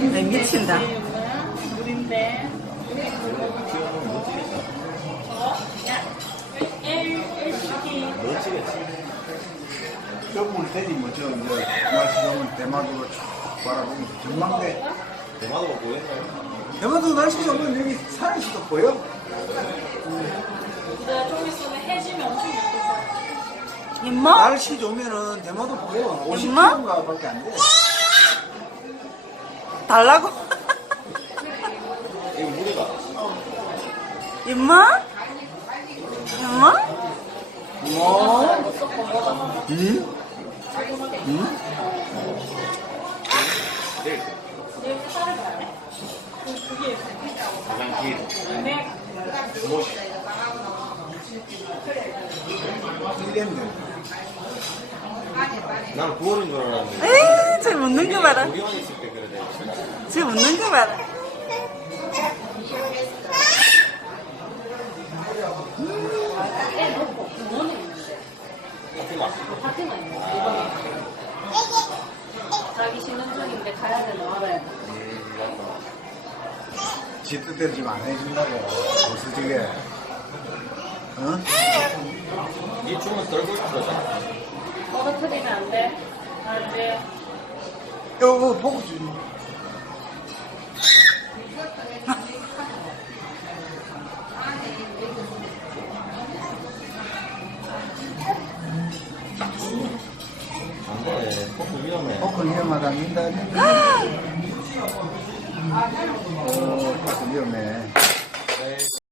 네, 미친다. 저물 대지 뭐저 이제 날씨 좋으면 대마도로 쭉 바라보면 전망대 대마도 보이나요? 대마도 날씨 좋으면 여기 산이 수도 보여 근데 좀 있으면 해지면 엄청 예쁠 임마? 날씨 좋으면은 대마도 보여 엄마? 50km가 밖에 안 돼 달라고? 이거 무게가 임마? 임마? 뭐? 응? 응? 가장 긴 맥. 무엇이 찔렸네 난 9월인 줄 알았는데 에이, 쟤 웃는 거 봐라. 고기만 있을 때 쟤 웃는 거 봐라. 자기 쉬는 중인데 가야 돼, 나와야 돼. 지 뜻대로 좀 안 해준다고 보수지게 어? 이 춤은 떨고 싶어서 떨어뜨리면 안 돼. 알지? 이거 보고 주안 위험해. 어, 포크 위험하다 민다. 아! 음. 어, 포크 위험해. 에이.